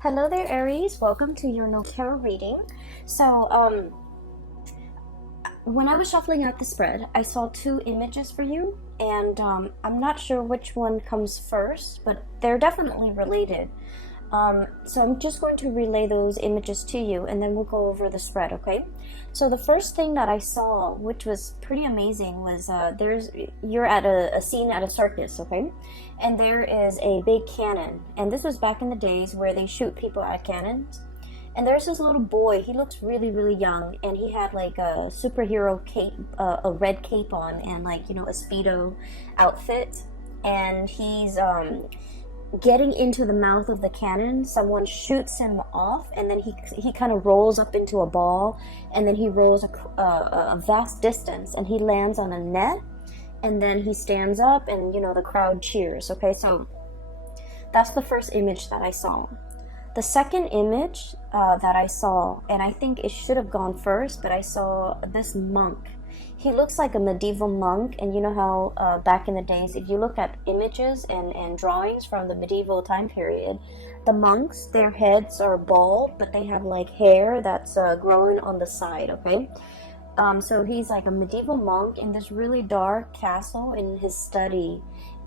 Hello there, Aries. Welcome to your no tarot reading. So, when I was shuffling out the spread, I saw two images for you, and I'm not sure which one comes first, but they're definitely related. So I'm just going to relay those images to you, and then we'll go over the spread, okay? So the first thing that I saw, which was pretty amazing, was you're at a scene at a circus, okay? And there is a big cannon, and this was back in the days where they shoot people at cannons. And there's this little boy. He looks really, really young, and he had like a superhero cape, a red cape on, and like a Speedo outfit, and he's getting into the mouth of the cannon. Someone shoots him off, and then he kind of rolls up into a ball, and then he rolls a vast distance, and he lands on a net, and then he stands up, and the crowd cheers. Okay, so that's the first image that I saw. The second image that I saw, and I think it should have gone first, but I saw this monk. He looks like a medieval monk, and you know how back in the days, if you look at images and drawings from the medieval time period, the monks, their heads are bald, but they have like hair that's growing on the side, okay? So he's like a medieval monk in this really dark castle in his study,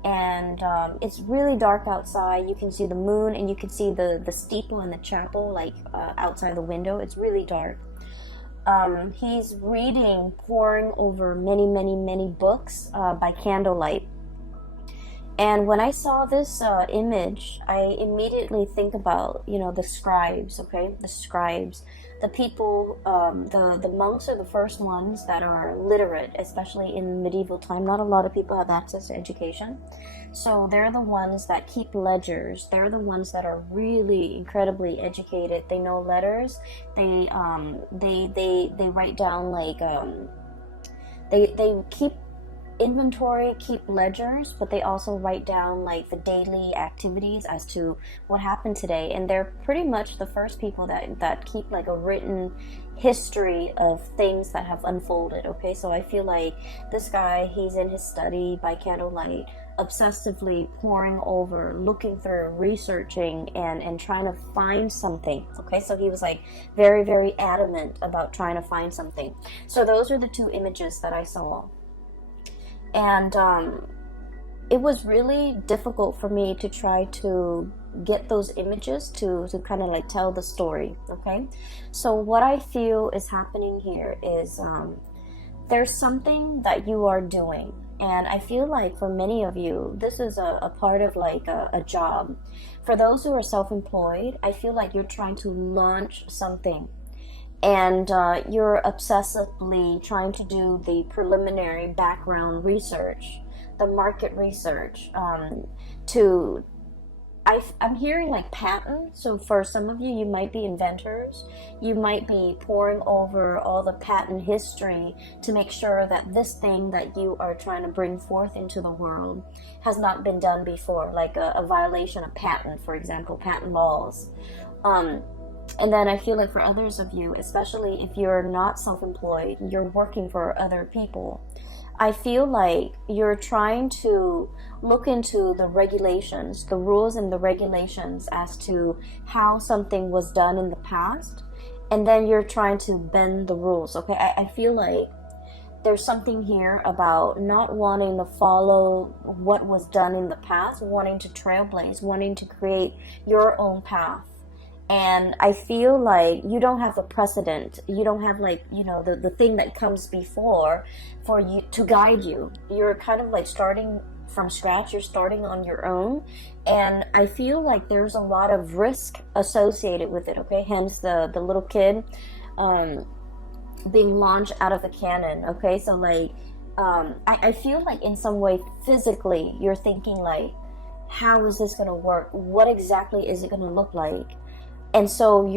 and it's really dark outside. You can see the moon, and you can see the steeple and the chapel like outside the window. It's really dark. He's reading, poring over many, many, many books by candlelight. And when I saw this image, I immediately think about, the scribes, okay? The scribes. The people, the monks are the first ones that are literate, especially in medieval time. Not a lot of people have access to education. So they're the ones that keep ledgers. They're the ones that are really incredibly educated. They know letters. They write down like, they keep inventory, keep ledgers, but they also write down like the daily activities as to what happened today. And they're pretty much the first people that keep like a written history of things that have unfolded. Okay, so I feel like this guy, he's in his study by candlelight, obsessively poring over, looking through, researching, and trying to find something. Okay, so he was like very, very adamant about trying to find something. So those are the two images that I saw. And it was really difficult for me to try to get those images to kind of like tell the story, okay? So what I feel is happening here is there's something that you are doing. And I feel like for many of you, this is a part of like a job. For those who are self-employed, I feel like you're trying to launch something. And you're obsessively trying to do the preliminary background research, the market research. I'm hearing like patent. So for some of you, you might be inventors. You might be poring over all the patent history to make sure that this thing that you are trying to bring forth into the world has not been done before, like a violation of patent, for example, patent laws. And then I feel like for others of you, especially if you're not self-employed, you're working for other people, I feel like you're trying to look into the regulations, the rules and the regulations as to how something was done in the past, and then you're trying to bend the rules, okay? I feel like there's something here about not wanting to follow what was done in the past, wanting to trailblaze, wanting to create your own path. And I feel like you don't have a precedent. You don't have like, the thing that comes before for you to guide you. You're kind of like starting from scratch. You're starting on your own. And I feel like there's a lot of risk associated with it, okay? Hence the little kid being launched out of a cannon, okay? So like, I feel like in some way physically you're thinking like, how is this going to work? What exactly is it going to look like? And so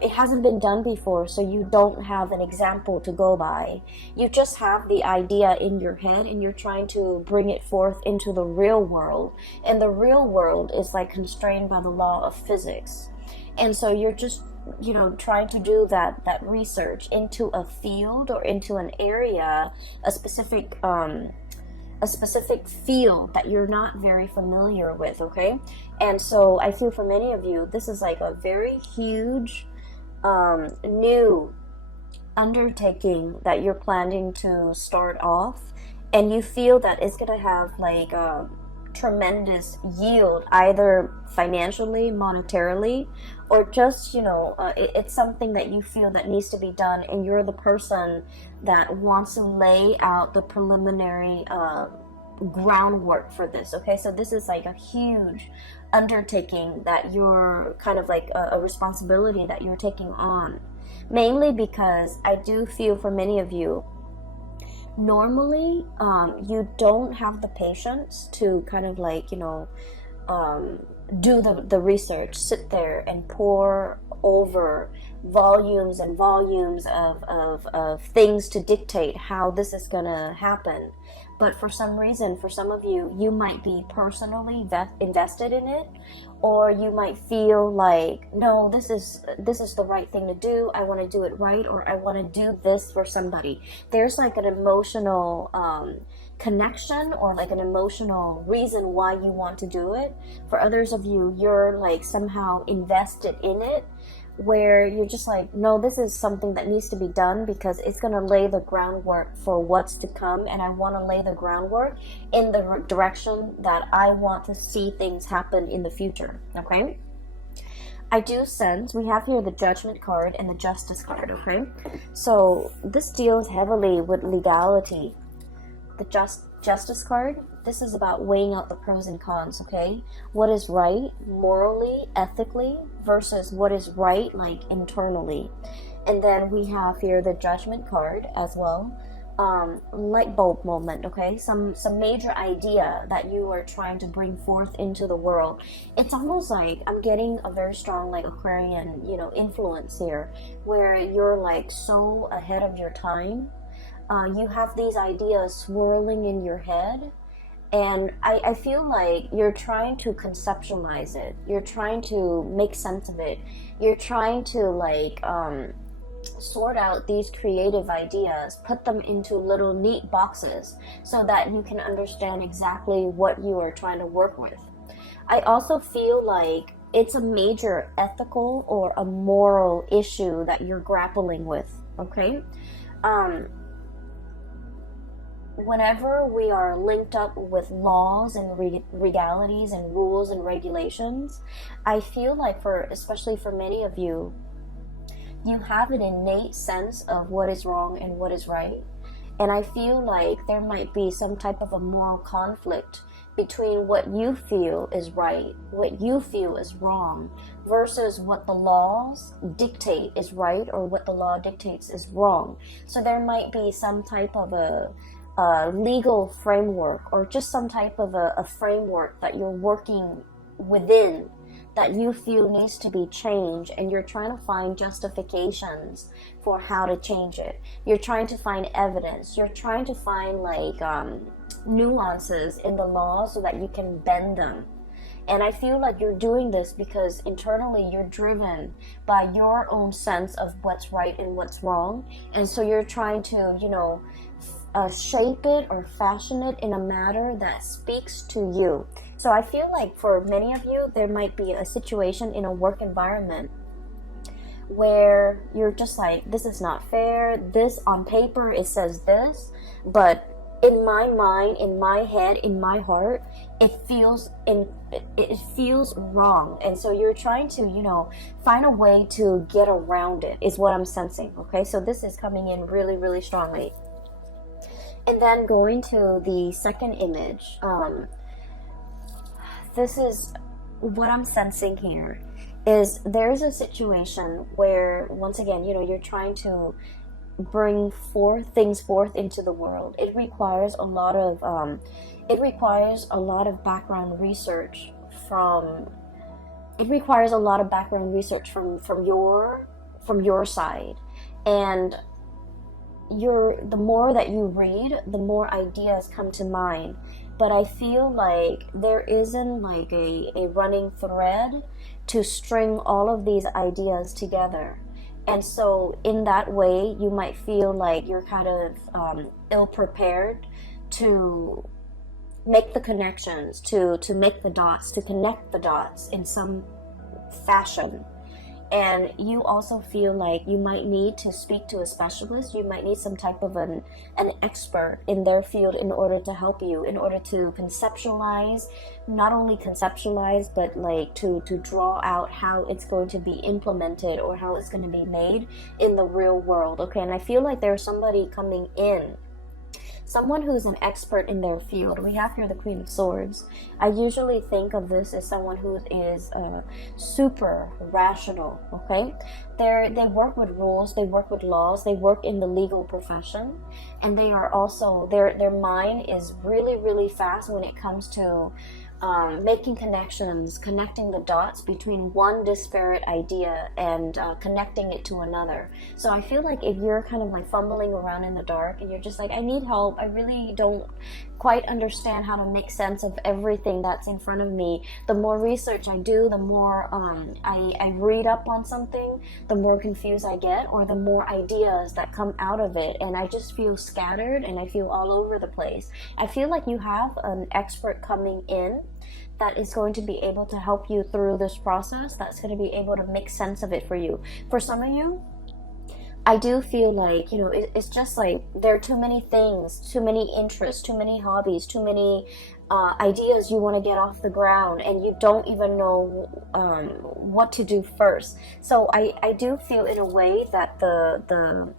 it hasn't been done before, so you don't have an example to go by. You just have the idea in your head, and you're trying to bring it forth into the real world. And the real world is like constrained by the law of physics. And so you're just, trying to do that research into a field or into an area, a specific a specific field that you're not very familiar with, okay? And so I feel for many of you, this is like a very huge new undertaking that you're planning to start off, and you feel that it's gonna have like a tremendous yield, either financially, monetarily, or just, you know, it's something that you feel that needs to be done, and you're the person that wants to lay out the preliminary groundwork for this, okay? So this is like a huge undertaking that you're kind of like a responsibility that you're taking on, mainly because I do feel for many of you, normally you don't have the patience to kind of like, you know, do the research, sit there and pore over volumes and volumes of things to dictate how this is gonna happen. But for some reason, for some of you, you might be personally invested in it, or you might feel like, no, this is the right thing to do. I want to do it right, or I want to do this for somebody. There's like an emotional connection, or like an emotional reason why you want to do it. For others of you, you're like somehow invested in it, where you're just like, no, this is something that needs to be done because it's going to lay the groundwork for what's to come, and I want to lay the groundwork in the direction that I want to see things happen in the future, okay? I do sense we have here the Judgment card and the Justice card, okay? So this deals heavily with legality. The Justice card, this is about weighing out the pros and cons, okay? What is right morally, ethically, versus what is right like internally. And then we have here the Judgment card as well. Light bulb moment, okay? Some major idea that you are trying to bring forth into the world. It's almost like I'm getting a very strong like Aquarian, you know, influence here, where you're like so ahead of your time. You have these ideas swirling in your head, and I feel like you're trying to conceptualize it. You're trying to make sense of it. You're trying to like sort out these creative ideas, put them into little neat boxes so that you can understand exactly what you are trying to work with. I also feel like it's a major ethical or a moral issue that you're grappling with, okay? Whenever we are linked up with laws and legalities and rules and regulations, I feel like especially for many of you, you have an innate sense of what is wrong and what is right. And I feel like there might be some type of a moral conflict between what you feel is right, what you feel is wrong, versus what the laws dictate is right, or what the law dictates is wrong. So there might be some type of a legal framework, or just some type of a framework that you're working within that you feel needs to be changed, and you're trying to find justifications for how to change it. You're trying to find evidence. You're trying to find like nuances in the law so that you can bend them. And I feel like you're doing this because internally you're driven by your own sense of what's right and what's wrong. And so you're trying to, you know, shape it or fashion it in a manner that speaks to you. So I feel like for many of you, there might be a situation in a work environment where you're just like, this is not fair. This on paper, it says this, but in my mind, in my head, in my heart, it feels wrong. And so you're trying to, you know, find a way to get around it, is what I'm sensing. Okay, so this is coming in really, really strongly. And then going to the second image, this is what I'm sensing here, is there's a situation where, once again, you know, you're trying to bring things forth into the world. It requires a lot of background research from your side. And the more that you read, the more ideas come to mind. But I feel like there isn't like a running thread to string all of these ideas together. And so in that way, you might feel like you're kind of ill-prepared to make the connections, to make the dots, to connect the dots in some fashion. And you also feel like you might need to speak to a specialist. You might need some type of an expert in their field in order to help you, in order to conceptualize, not only conceptualize, but like to draw out how it's going to be implemented or how it's going to be made in the real world. Okay, and I feel like there's somebody coming in, someone who's an expert in their field. We have here the Queen of Swords. I usually think of this as someone who is super rational, okay? They work with rules, they work with laws, they work in the legal profession, and they are also, their mind is really, really fast when it comes to making connections, connecting the dots between one disparate idea and connecting it to another. So I feel like if you're kind of like fumbling around in the dark and you're just like, I need help, I really don't quite understand how to make sense of everything that's in front of me, the more research I do, the more I read up on something, the more confused I get, or the more ideas that come out of it, and I just feel scattered and I feel all over the place. I feel like you have an expert coming in that is going to be able to help you through this process, that's going to be able to make sense of it for you. For some of you, I do feel like, you know, it's just like there are too many things, too many interests, too many hobbies, too many ideas you want to get off the ground, and you don't even know what to do first. So I do feel in a way that the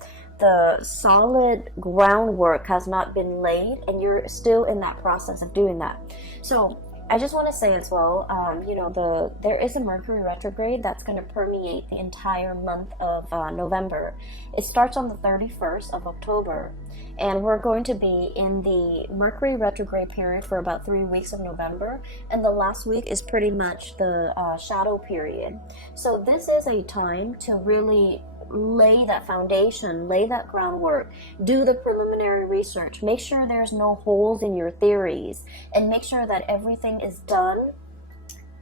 solid groundwork has not been laid, and you're still in that process of doing that. So I just want to say as well, you know, there is a Mercury retrograde that's going to permeate the entire month of November. It starts on the 31st of October, and we're going to be in the Mercury retrograde period for about 3 weeks of November, and the last week is pretty much the shadow period. So this is a time to really lay that foundation, lay that groundwork, do the preliminary research, make sure there's no holes in your theories, and make sure that everything is done.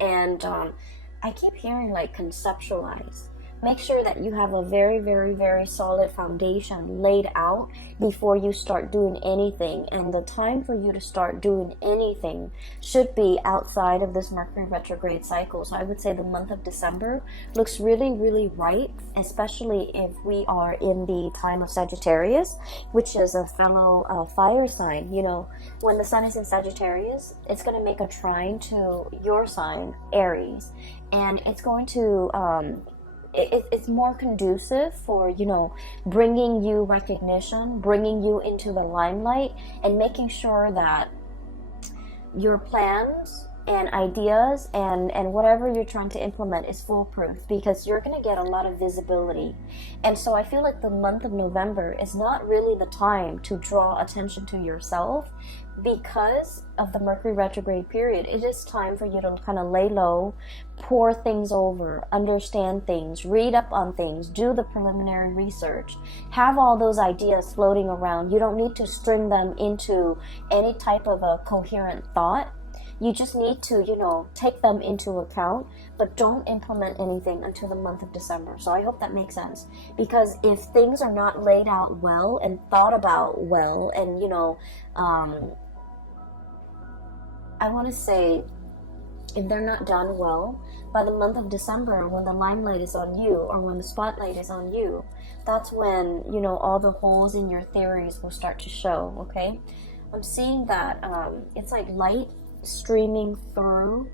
And I keep hearing like conceptualize. Make sure that you have a very, very, very solid foundation laid out before you start doing anything. And the time for you to start doing anything should be outside of this Mercury retrograde cycle. So I would say the month of December looks really, really right, especially if we are in the time of Sagittarius, which is a fellow fire sign. You know, when the sun is in Sagittarius, it's going to make a trine to your sign, Aries, and it's going to it's more conducive for, you know, bringing you recognition, bringing you into the limelight, and making sure that your plans and ideas and whatever you're trying to implement is foolproof, because you're going to get a lot of visibility. And so I feel like the month of November is not really the time to draw attention to yourself because of the Mercury retrograde period. It is time for you to kind of lay low, pour things over, understand things, read up on things, do the preliminary research, have all those ideas floating around. You don't need to string them into any type of a coherent thought. You just need to, you know, take them into account, but don't implement anything until the month of December. So I hope that makes sense, because if things are not laid out well and thought about well, and, you know, I want to say, if they're not done well, by the month of December, when the limelight is on you, or when the spotlight is on you, that's when, you know, all the holes in your theories will start to show, okay? I'm seeing that it's like light streaming through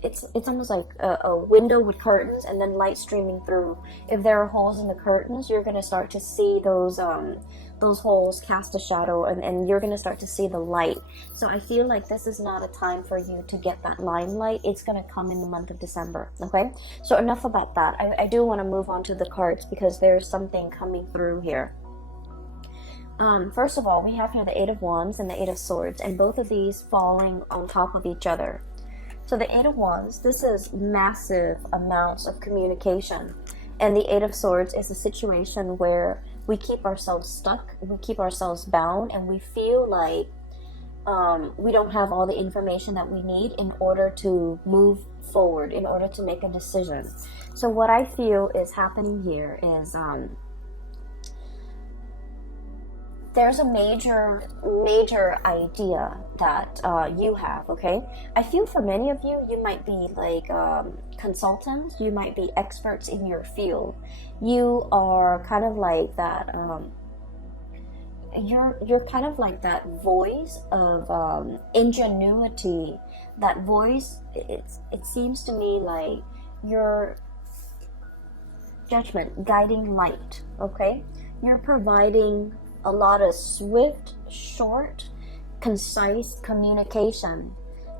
it's almost like a window with curtains, and then light streaming through. If there are holes in the curtains, you're going to start to see those holes cast a shadow, and you're going to start to see the light. So I feel like this is not a time for you to get that limelight. It's going to come in the month of December, okay? So enough about that. I do want to move on to the cards, because there's something coming through here. First of all, we have here the Eight of Wands and the Eight of Swords, and both of these falling on top of each other. So the Eight of Wands, this is massive amounts of communication. And the Eight of Swords is a situation where we keep ourselves stuck, we keep ourselves bound, and we feel like we don't have all the information that we need in order to move forward, in order to make a decision. So what I feel is happening here is there's a major idea that you have, okay? I feel for many of you, you might be like consultants, you might be experts in your field. You are kind of like that, you're kind of like that voice of ingenuity, that voice, it seems to me like your judgment, guiding light, okay? You're providing a lot of swift, short, concise communication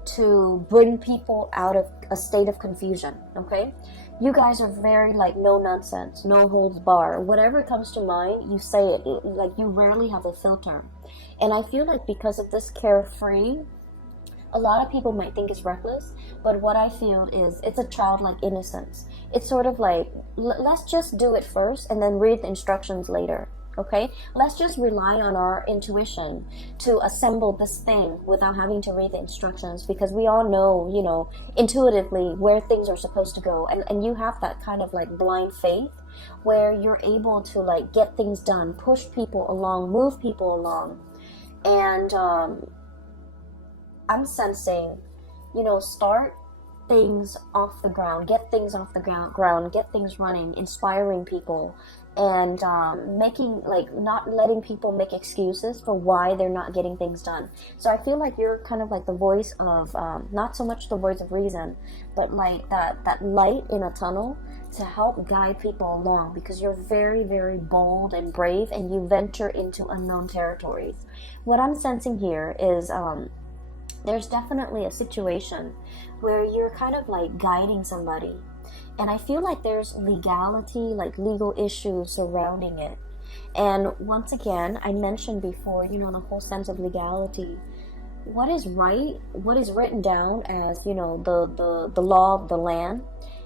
to bring people out of a state of confusion, okay? You guys are very like no nonsense, no holds bar. Whatever comes to mind, you say it. Like you rarely have a filter. And I feel like because of this carefree, a lot of people might think it's reckless, but what I feel is it's a childlike innocence. It's sort of like, let's just do it first and then read the instructions later. Okay, let's just rely on our intuition to assemble this thing without having to read the instructions, because we all know, you know, intuitively where things are supposed to go. And you have that kind of like blind faith where you're able to like get things done, push people along, move people along. And I'm sensing, you know, start things off the ground, get things off the ground, get things running, inspiring people, and making, like, not letting people make excuses for why they're not getting things done. So I feel like you're kind of like the voice of, not so much the voice of reason, but like that light in a tunnel to help guide people along, because you're very, very bold and brave, and you venture into unknown territories. What I'm sensing here is, there's definitely a situation where you're kind of like guiding somebody, and I feel like there's legality, like legal issues surrounding it. And once again, I mentioned before, you know, the whole sense of legality. What is right, what is written down as, you know, the law of the land,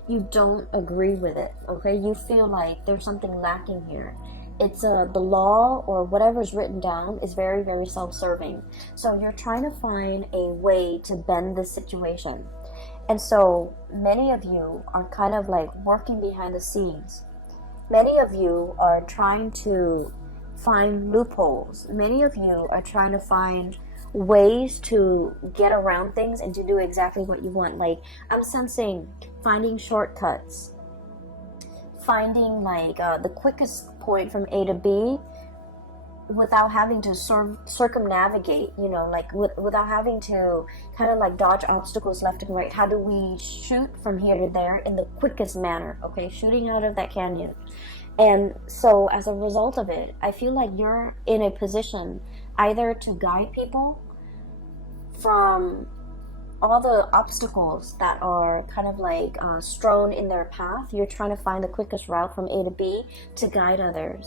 you don't agree with it, okay? You feel like there's something lacking here. It's the law or whatever's written down is very, very self-serving. So you're trying to find a way to bend this situation. And so many of you are kind of like working behind the scenes. Many of you are trying to find loopholes. Many of you are trying to find ways to get around things and to do exactly what you want. Like, I'm sensing finding shortcuts, finding like the quickest point from A to B without having to circumnavigate, you know, like without having to kind of like dodge obstacles left and right. How do we shoot from here to there in the quickest manner, okay? Shooting out of that canyon. And so as a result of it, I feel like you're in a position either to guide people from all the obstacles that are kind of like strewn in their path. You're trying to find the quickest route from A to B to guide others.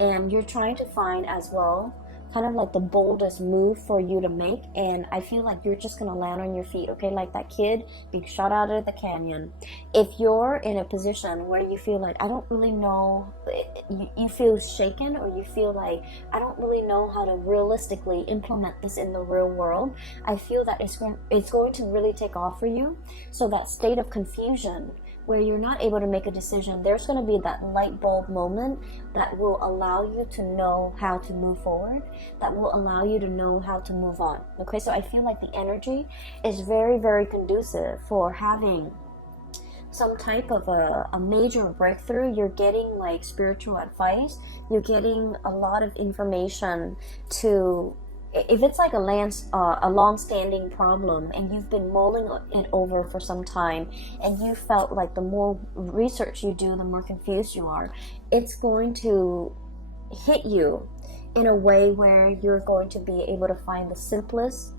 And you're trying to find as well kind of like the boldest move for you to make. And I feel like you're just going to land on your feet, okay? Like that kid being shot out of the canyon. If you're in a position where you feel like, I don't really know, you feel shaken, or you feel like, I don't really know how to realistically implement this in the real world, I feel that it's going to really take off for you. So that state of confusion where you're not able to make a decision, there's going to be that light bulb moment that will allow you to know how to move forward, that will allow you to know how to move on. Okay, so I feel like the energy is very, very conducive for having some type of a major breakthrough. You're getting like spiritual advice, you're getting a lot of information to, if it's like a long-standing problem and you've been mulling it over for some time, and you felt like the more research you do, the more confused you are, it's going to hit you in a way where you're going to be able to find the simplest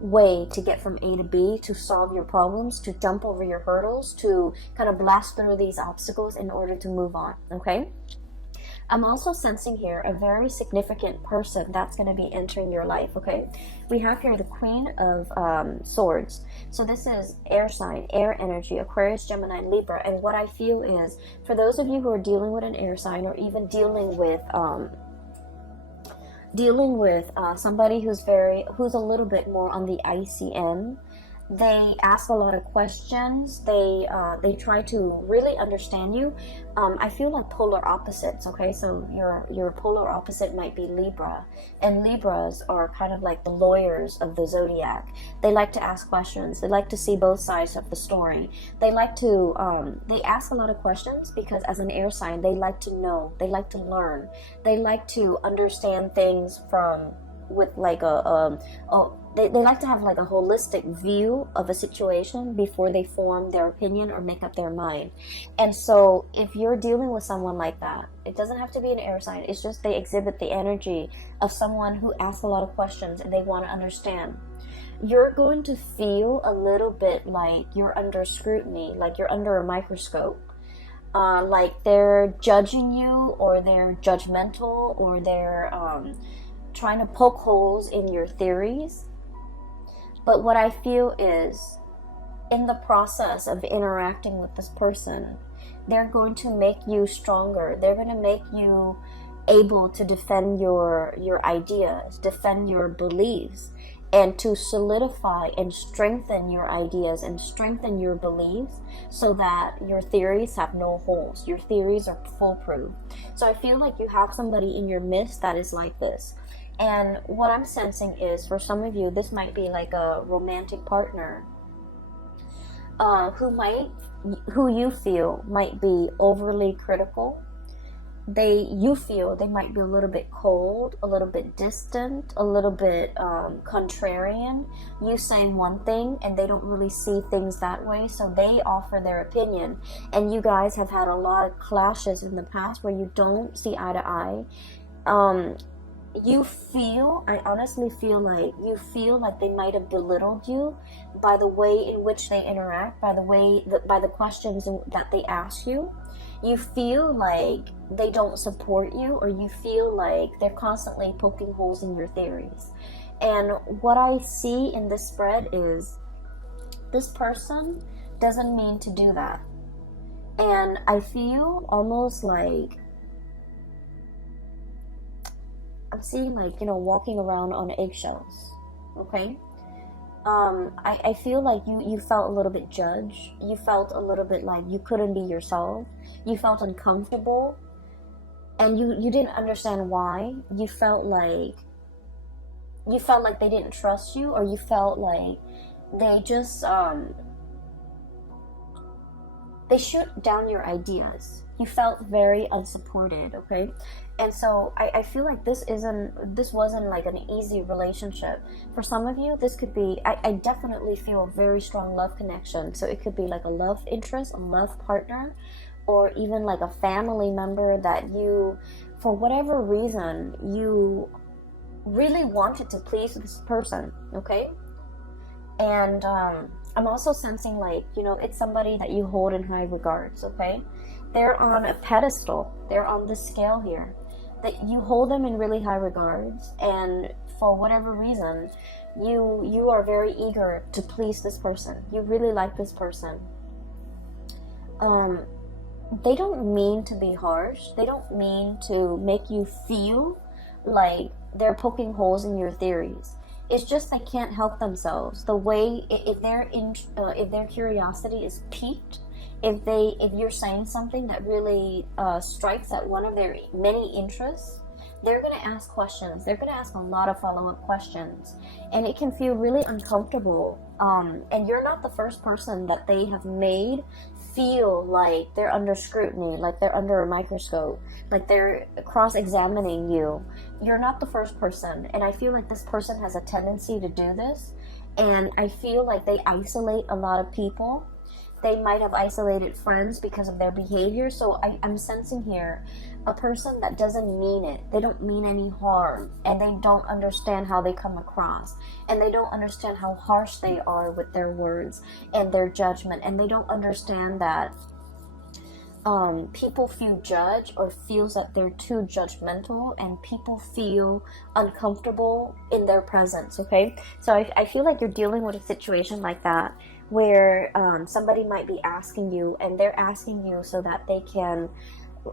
way to get from A to B, to solve your problems, to jump over your hurdles, to kind of blast through these obstacles in order to move on, okay? I'm also sensing here a very significant person that's going to be entering your life, okay? We have here the Queen of Swords. So this is air sign, air energy, Aquarius, Gemini, Libra. And what I feel is, for those of you who are dealing with an air sign, or even dealing with somebody who's a little bit more on the icy end, They ask a lot of questions. They try to really understand you. I feel like polar opposites. Okay, so your polar opposite might be Libra, and Libras are kind of like the lawyers of the zodiac. They like to ask questions. They like to see both sides of the story. They like to they ask a lot of questions because as an air sign, they like to know. They like to learn. They like to understand things from with like they like to have like a holistic view of a situation before they form their opinion or make up their mind. And so if you're dealing with someone like that, it doesn't have to be an air sign. It's just they exhibit the energy of someone who asks a lot of questions and they want to understand. You're going to feel a little bit like you're under scrutiny, like you're under a microscope. Like they're judging you, or they're judgmental, or they're trying to poke holes in your theories. But what I feel is, in the process of interacting with this person, they're going to make you stronger. They're going to make you able to defend your ideas, defend your beliefs, and to solidify and strengthen your ideas and strengthen your beliefs so that your theories have no holes. Your theories are foolproof. So I feel like you have somebody in your midst that is like this. And what I'm sensing is, for some of you, this might be like a romantic partner who you feel might be overly critical. You feel they might be a little bit cold, a little bit distant, a little bit contrarian. You say one thing and they don't really see things that way, so they offer their opinion. And you guys have had a lot of clashes in the past where you don't see eye to eye. I honestly feel like they might have belittled you by the way in which they interact, by the questions that they ask you. You feel like they don't support you, or you feel like they're constantly poking holes in your theories. And what I see in this spread is this person doesn't mean to do that. And I feel almost like I'm seeing like, walking around on eggshells, okay? I feel like you felt a little bit judged. You felt a little bit like you couldn't be yourself. You felt uncomfortable. And you didn't understand why. You felt like they didn't trust you, or you felt like they just, they shoot down your ideas. You felt very unsupported, okay? And so I feel like this wasn't like an easy relationship. For some of you, this could be, I definitely feel a very strong love connection. So it could be like a love interest, a love partner, or even like a family member that you, for whatever reason, you really wanted to please this person, okay? And I'm also sensing like, it's somebody that you hold in high regards, okay? They're on a pedestal. They're on the scale here. That you hold them in really high regards, and for whatever reason, you are very eager to please this person. You really like this person. They don't mean to be harsh. They don't mean to make you feel like they're poking holes in your theories. It's just they can't help themselves. The way if their curiosity is piqued, if you're saying something that really strikes at one of their many interests, they're going to ask questions. They're going to ask a lot of follow-up questions, and it can feel really uncomfortable. And you're not the first person that they have made feel like they're under scrutiny, like they're under a microscope, like they're cross-examining you. You're not the first person, and I feel like this person has a tendency to do this, and I feel like they isolate a lot of people. They might have isolated friends because of their behavior. So I'm sensing here a person that doesn't mean it. They don't mean any harm, and they don't understand how they come across, and they don't understand how harsh they are with their words and their judgment, and they don't understand that people feel judged or feels that they're too judgmental, and people feel uncomfortable in their presence, okay? So I feel like you're dealing with a situation like that, where somebody might be asking you, and they're asking you so that they can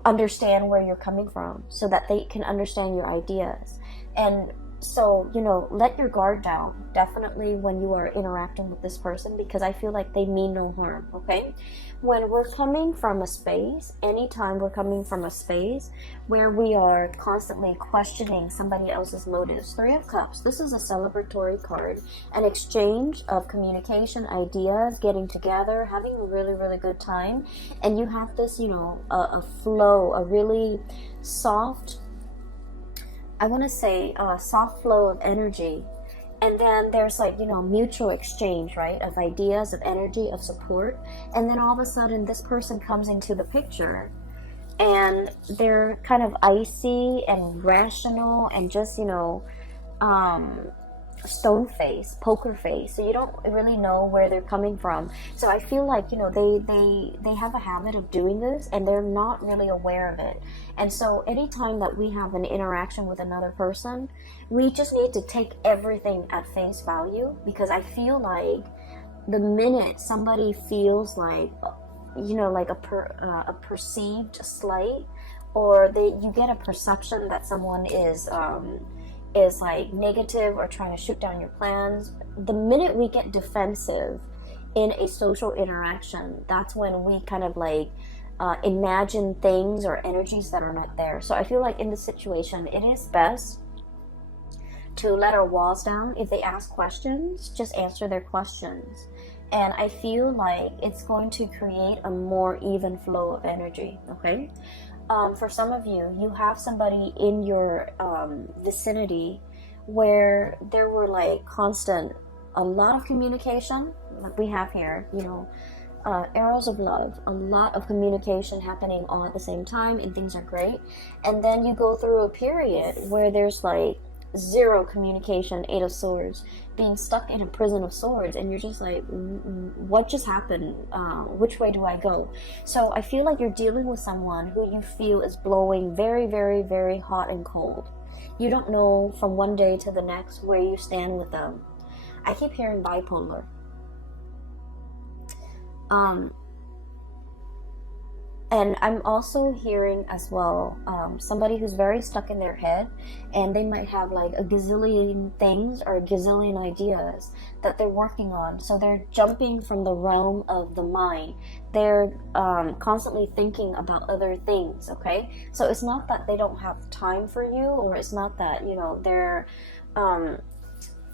understand where you're coming from, so that they can understand your ideas. And So, you know, let your guard down, definitely, when you are interacting with this person, because I feel like they mean no harm, okay? When we're coming from a space, anytime we're coming from a space where we are constantly questioning somebody else's motives, Three of Cups, this is a celebratory card, an exchange of communication, ideas, getting together, having a really, really good time, and you have this, you know, a flow, a really soft, I want to say a soft flow of energy. And then there's like, you know, mutual exchange, right? Of ideas, of energy, of support. And then all of a sudden this person comes into the picture and they're kind of icy and rational and just, you know, stone face, poker face, so you don't really know where they're coming from. So I feel like, you know, they have a habit of doing this and they're not really aware of it. And so anytime that we have an interaction with another person, we just need to take everything at face value, because I feel like the minute somebody feels like, you know, like a perceived slight, or you get a perception that someone is like negative or trying to shoot down your plans, the minute we get defensive in a social interaction, that's when we kind of like imagine things or energies that are not there. So I feel like in this situation, it is best to let our walls down. If they ask questions, just answer their questions. And I feel like it's going to create a more even flow of energy, okay? For some of you, you have somebody in your vicinity where there were like a lot of communication, like we have here, you know, arrows of love, a lot of communication happening all at the same time, and things are great. And then you go through a period where there's like zero communication, Eight of Swords, being stuck in a prison of swords, and you're just like, what just happened? Which way do I go? So I feel like you're dealing with someone who you feel is blowing very, very, very hot and cold. You don't know from one day to the next where you stand with them. I keep hearing bipolar. And I'm also hearing as well somebody who's very stuck in their head, and they might have like a gazillion things or a gazillion ideas that they're working on. So they're jumping from the realm of the mind. They're constantly thinking about other things, okay? So it's not that they don't have time for you, or it's not that, you know, they're...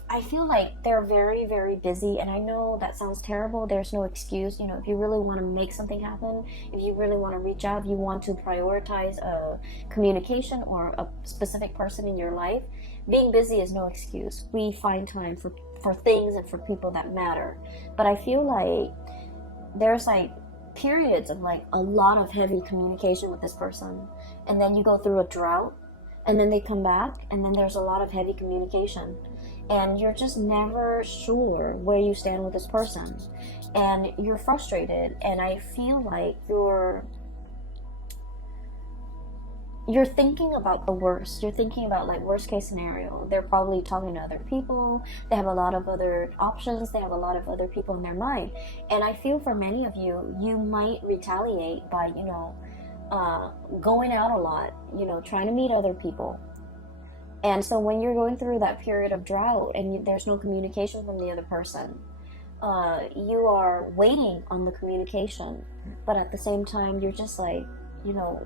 I feel like they're very, very busy, and I know that sounds terrible. There's no excuse. You know, if you really want to make something happen, if you really want to reach out, you want to prioritize communication or a specific person in your life, being busy is no excuse. We find time for things and for people that matter. But I feel like there's like periods of like a lot of heavy communication with this person, and then you go through a drought, and then they come back, and then there's a lot of heavy communication. And you're just never sure where you stand with this person, and you're frustrated, and I feel like you're thinking about the worst. You're thinking about like worst case scenario. They're probably talking to other people. They have a lot of other options. They have a lot of other people in their mind. And I feel for many of you, you might retaliate by, you know, going out a lot, you know, trying to meet other people. And so when you're going through that period of drought and there's no communication from the other person, you are waiting on the communication, but at the same time, you're just like, you know,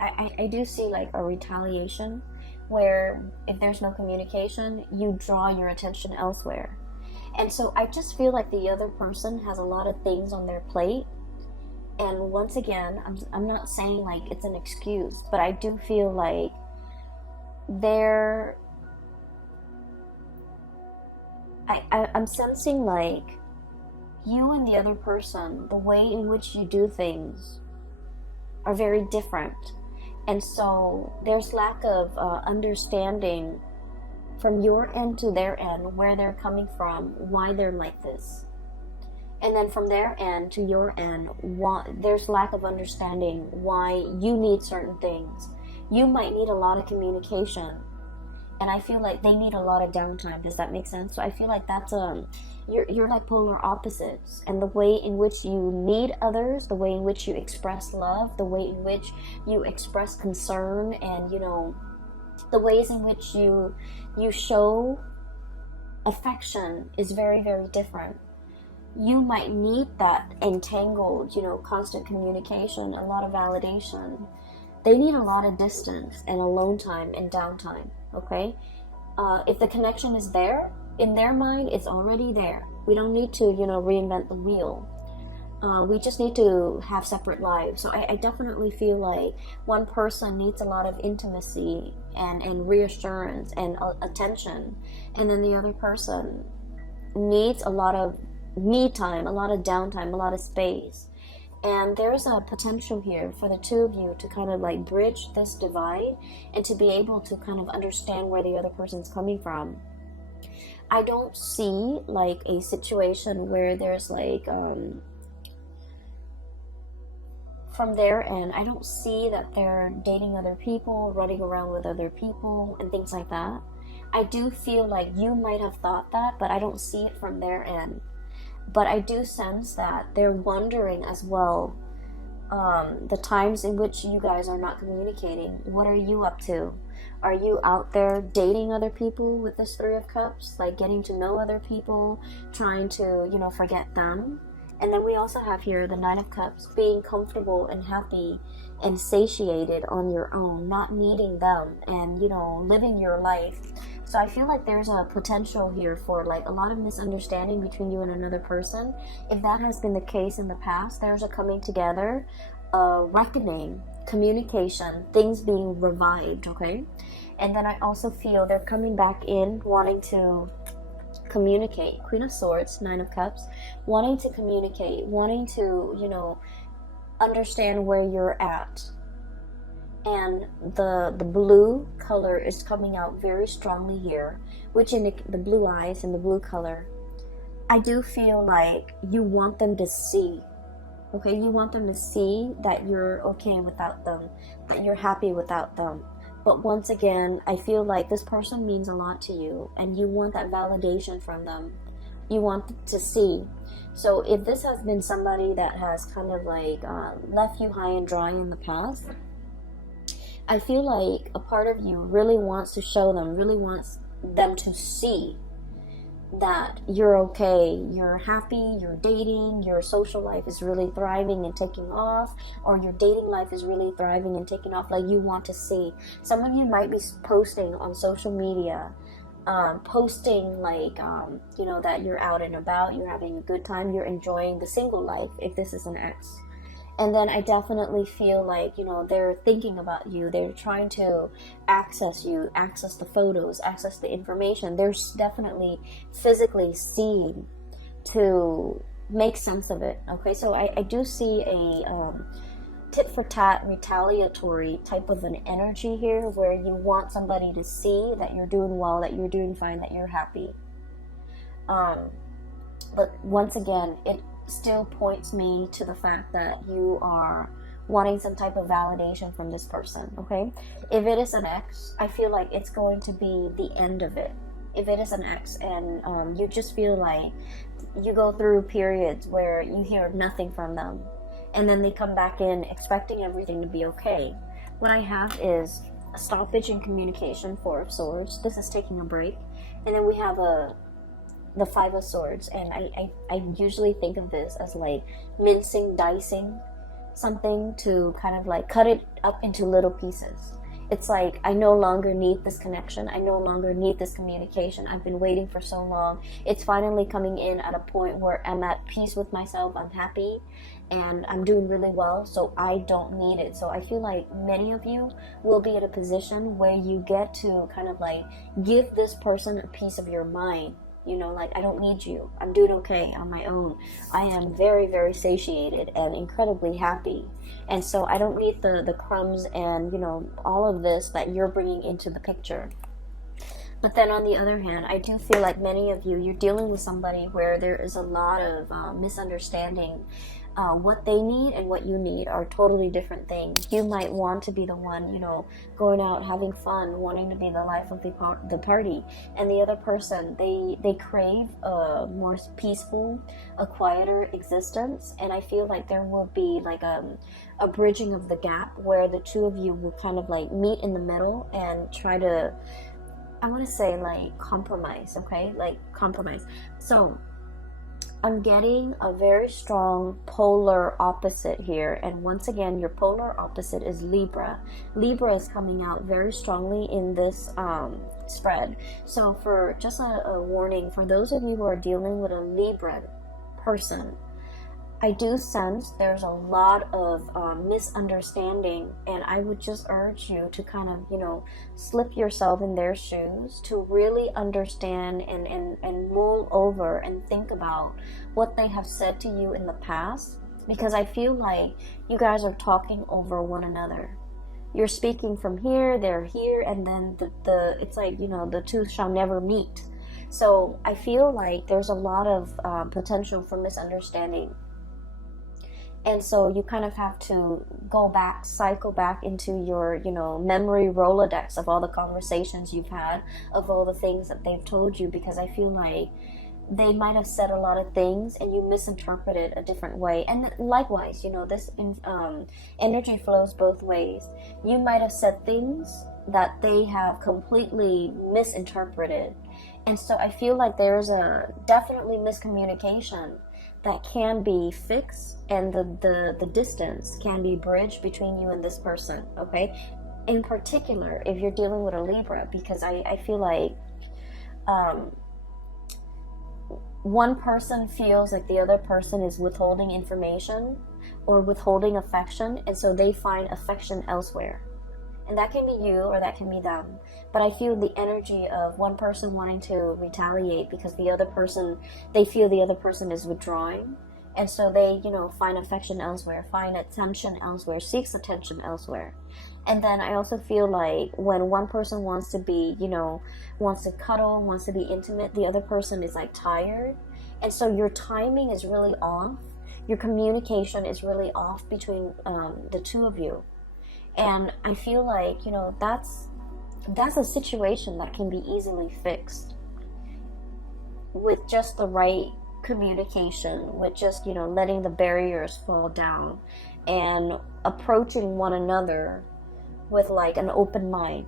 I do see like a retaliation where if there's no communication, you draw your attention elsewhere. And so I just feel like the other person has a lot of things on their plate. And once again, I'm not saying like it's an excuse, but I do feel like I'm sensing like you and the other person, the way in which you do things are very different. And so there's lack of understanding from your end to their end, where they're coming from, why they're like this. And then from their end to your end, there's lack of understanding why you need certain things. You might need a lot of communication, and I feel like they need a lot of downtime. Does that make sense? So I feel like that's you're like polar opposites, and the way in which you need others, the way in which you express love, the way in which you express concern, and you know, The ways in which you show affection is very, very different. You might need that entangled, constant communication, a lot of validation. They need a lot of distance and alone time and downtime, okay? If the connection is there, in their mind, it's already there. We don't need to, reinvent the wheel. We just need to have separate lives. So I definitely feel like one person needs a lot of intimacy and reassurance and attention, and then the other person needs a lot of me time, a lot of downtime, a lot of space. And there's a potential here for the two of you to kind of like bridge this divide and to be able to kind of understand where the other person's coming from. I don't see like a situation where there's like from their end, I don't see that they're dating other people, running around with other people and things like that. I do feel like you might have thought that, but I don't see it from their end. But I do sense that they're wondering as well, the times in which you guys are not communicating. What are you up to? Are you out there dating other people with this Three of Cups? Like getting to know other people, trying to, forget them? And then we also have here the Nine of Cups, being comfortable and happy and satiated on your own, not needing them and, living your life. So I feel like there's a potential here for like a lot of misunderstanding between you and another person. If that has been the case in the past, there's a coming together, reckoning, communication, things being revived, okay? And then I also feel they're coming back in, wanting to communicate. Queen of Swords, Nine of Cups, wanting to communicate, wanting to, understand where you're at. And the blue color is coming out very strongly here, which in the blue eyes and the blue color, I do feel like you want them to see, okay? You want them to see that you're okay without them, that you're happy without them. But once again, I feel like this person means a lot to you, and you want that validation from them. You want to see. So if this has been somebody that has kind of like left you high and dry in the past, I feel like a part of you really wants to show them, really wants them to see that you're okay, you're happy, you're dating, your social life is really thriving and taking off, or your dating life is really thriving and taking off. Like, you want to see. Some of you might be posting on social media, posting like, that you're out and about, you're having a good time, you're enjoying the single life, if this is an ex. And then I definitely feel like, they're thinking about you. They're trying to access you, access the photos, access the information. They're definitely physically seeing to make sense of it. Okay, so I do see a tit for tat, retaliatory type of an energy here, where you want somebody to see that you're doing well, that you're doing fine, that you're happy. But once again, it still points me to the fact that you are wanting some type of validation from this person, okay? If it is an ex, I feel like it's going to be the end of it. If it is an ex and you just feel like you go through periods where you hear nothing from them, and then they come back in expecting everything to be okay. What I have is a stoppage in communication, Four of Swords. This is taking a break. And then we have the Five of Swords, and I usually think of this as like mincing, dicing something to kind of like cut it up into little pieces. It's like, I no longer need this connection, I no longer need this communication. I've been waiting for so long. It's finally coming in at a point where I'm at peace with myself, I'm happy, and I'm doing really well, so I don't need it. So I feel like many of you will be at a position where you get to kind of like give this person a piece of your mind. Like, I don't need you. I'm doing okay on my own. I am very, very satiated and incredibly happy. And so I don't need the crumbs and, all of this that you're bringing into the picture. But then on the other hand, I do feel like many of you, you're dealing with somebody where there is a lot of misunderstanding. What they need and what you need are totally different things. You might want to be the one, you know, going out, having fun, wanting to be the life of the party. And the other person, they crave a more peaceful, a quieter existence. And I feel like there will be like a bridging of the gap where the two of you will kind of like meet in the middle and try to, I want to say like compromise, okay? Like compromise. So I'm getting a very strong polar opposite here. And once again, your polar opposite is Libra. Libra is coming out very strongly in this spread. So for just a warning, for those of you who are dealing with a Libra person, I do sense there's a lot of misunderstanding, and I would just urge you to kind of, you know, slip yourself in their shoes to really understand and mull over and think about what they have said to you in the past, because I feel like you guys are talking over one another. You're speaking from here, they're here, and then the it's like, you know, the two shall never meet. So I feel like there's a lot of potential for misunderstanding. And so you kind of have to go back, cycle back into your, you know, memory Rolodex of all the conversations you've had, of all the things that they've told you, because I feel like they might have said a lot of things and you misinterpreted a different way. And likewise, you know, this energy flows both ways. You might have said things that they have completely misinterpreted. And so I feel like there's a definitely miscommunication that can be fixed, and the distance can be bridged between you and this person, okay? In particular, if you're dealing with a Libra, because I feel like one person feels like the other person is withholding information or withholding affection, and so they find affection elsewhere. And that can be you or that can be them. But I feel the energy of one person wanting to retaliate because the other person, they feel the other person is withdrawing. And so they, you know, find affection elsewhere, find attention elsewhere, seeks attention elsewhere. And then I also feel like when one person wants to be, you know, wants to cuddle, wants to be intimate, the other person is like tired. And so your timing is really off. Your communication is really off between the two of you. And I feel like, you know, that's a situation that can be easily fixed with just the right communication, with just, you know, letting the barriers fall down and approaching one another with like an open mind.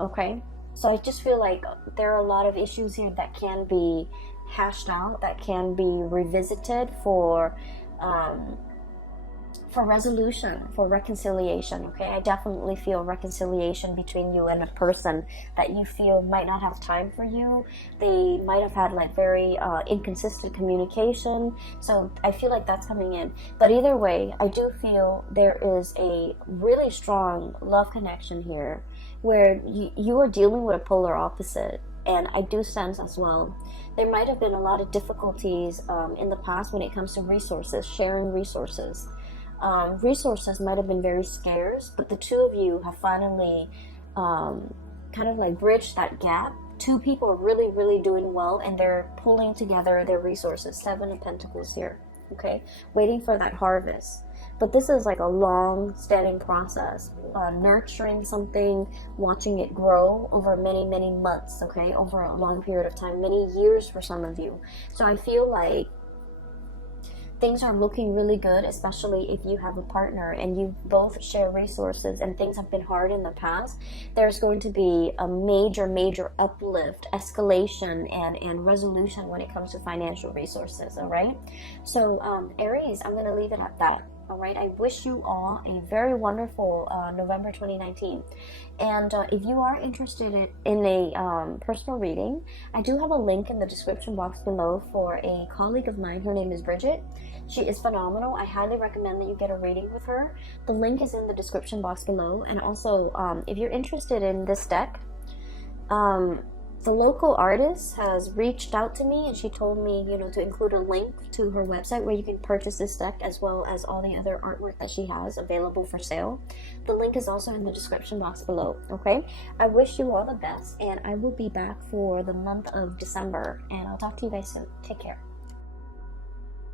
Okay? So I just feel like there are a lot of issues here that can be hashed out, that can be revisited for resolution, for reconciliation, okay? I definitely feel reconciliation between you and a person that you feel might not have time for you. They might have had like very inconsistent communication. So I feel like that's coming in. But either way, I do feel there is a really strong love connection here where you are dealing with a polar opposite. And I do sense as well, there might have been a lot of difficulties in the past when it comes to resources, sharing resources. Resources might have been very scarce, but the two of you have finally kind of like bridged that gap. Two people are really, really doing well, and they're pulling together their resources. 7 of Pentacles here, okay? Waiting for that harvest. But this is like a long-standing process. Nurturing something, watching it grow over many, many months, okay? Over a long period of time, many years for some of you. So I feel like things are looking really good, especially if you have a partner and you both share resources and things have been hard in the past. There's going to be a major uplift, escalation, and resolution when it comes to financial resources, all right? So Aries, I'm going to leave it at that. All right, I wish you all a very wonderful November 2019. And if you are interested in a personal reading, I do have a link in the description box below for a colleague of mine. Her name is Bridget. She is phenomenal. I highly recommend that you get a reading with her. The link is in the description box below. And also, if you're interested in this deck, the local artist has reached out to me, and she told me, you know, to include a link to her website where you can purchase this deck as well as all the other artwork that she has available for sale. The link is also in the description box below. Okay, I wish you all the best, and I will be back for the month of December, and I'll talk to you guys soon. Take care.